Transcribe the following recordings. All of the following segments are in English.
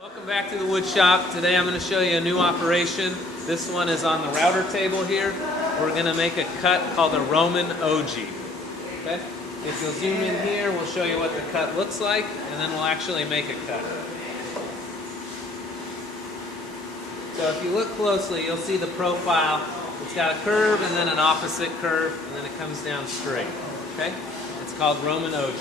Welcome back to the wood shop. Today I'm going to show you a new operation. This one is on the router table here. We're going to make a cut called a Roman OG. Okay? If you'll zoom in here, we'll show you what the cut looks like, and then we'll actually make a cut. So if you look closely, you'll see the profile. It's got a curve and then an opposite curve, and then it comes down straight. Okay? It's called Roman OG.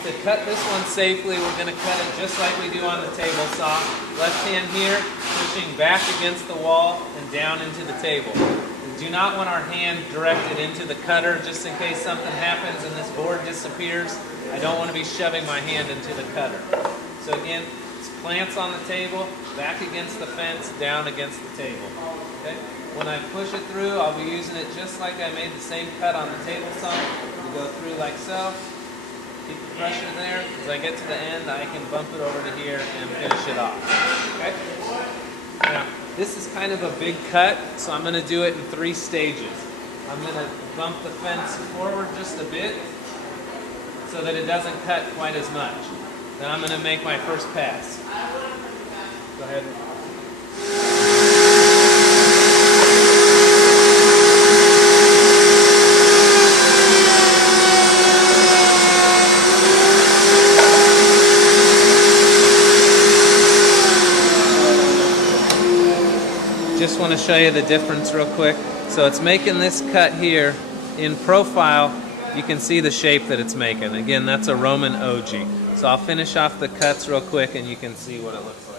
To cut this one safely, we're going to cut it just like we do on the table saw. Left hand here, pushing back against the wall and down into the table. We do not want our hand directed into the cutter just in case something happens and this board disappears. I don't want to be shoving my hand into the cutter. So again, it's plants on the table, back against the fence, down against the table. Okay? When I push it through, I'll be using it just like I made the same cut on the table saw. You go through like so. Keep the pressure there. As I get to the end, I can bump it over to here and finish it off. Okay? Now, this is kind of a big cut, so I'm going to do it in 3 stages. I'm going to bump the fence forward just a bit so that it doesn't cut quite as much. Then I'm going to make my first pass. Go ahead. Just want to show you the difference real quick. So it's making this cut here. In profile, you can see the shape that it's making. Again, that's a Roman OG. So I'll finish off the cuts real quick and you can see what it looks like.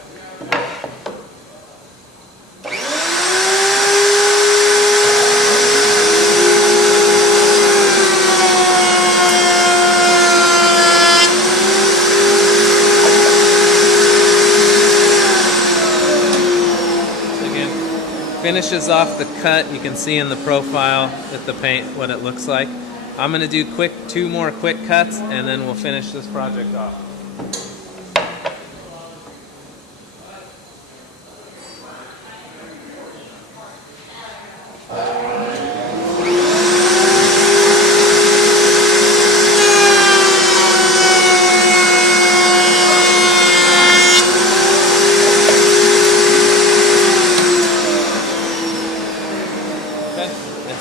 Finishes off the cut. You can see in the profile that the paint what it looks like. I'm going to do 2 more quick cuts and then we'll finish this project off.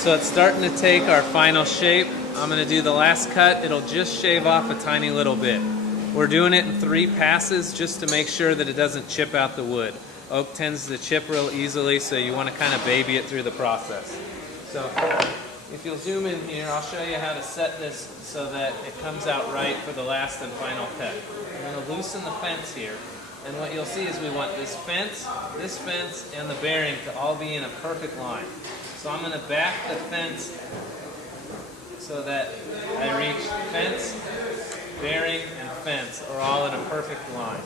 So it's starting to take our final shape. I'm going to do the last cut. It'll just shave off a tiny little bit. We're doing it in 3 passes just to make sure that it doesn't chip out the wood. Oak tends to chip real easily, so you want to kind of baby it through the process. So if you'll zoom in here, I'll show you how to set this so that it comes out right for the last and final cut. I'm going to loosen the fence here. And what you'll see is we want this fence, and the bearing to all be in a perfect line. So I'm going to back the fence so that I reach fence, bearing, and fence are all in a perfect line.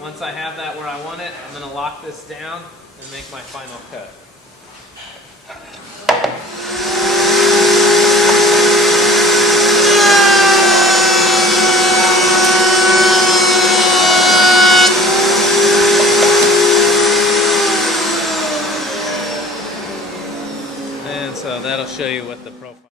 Once I have that where I want it, I'm going to lock this down and make my final cut. So that'll show you what the profile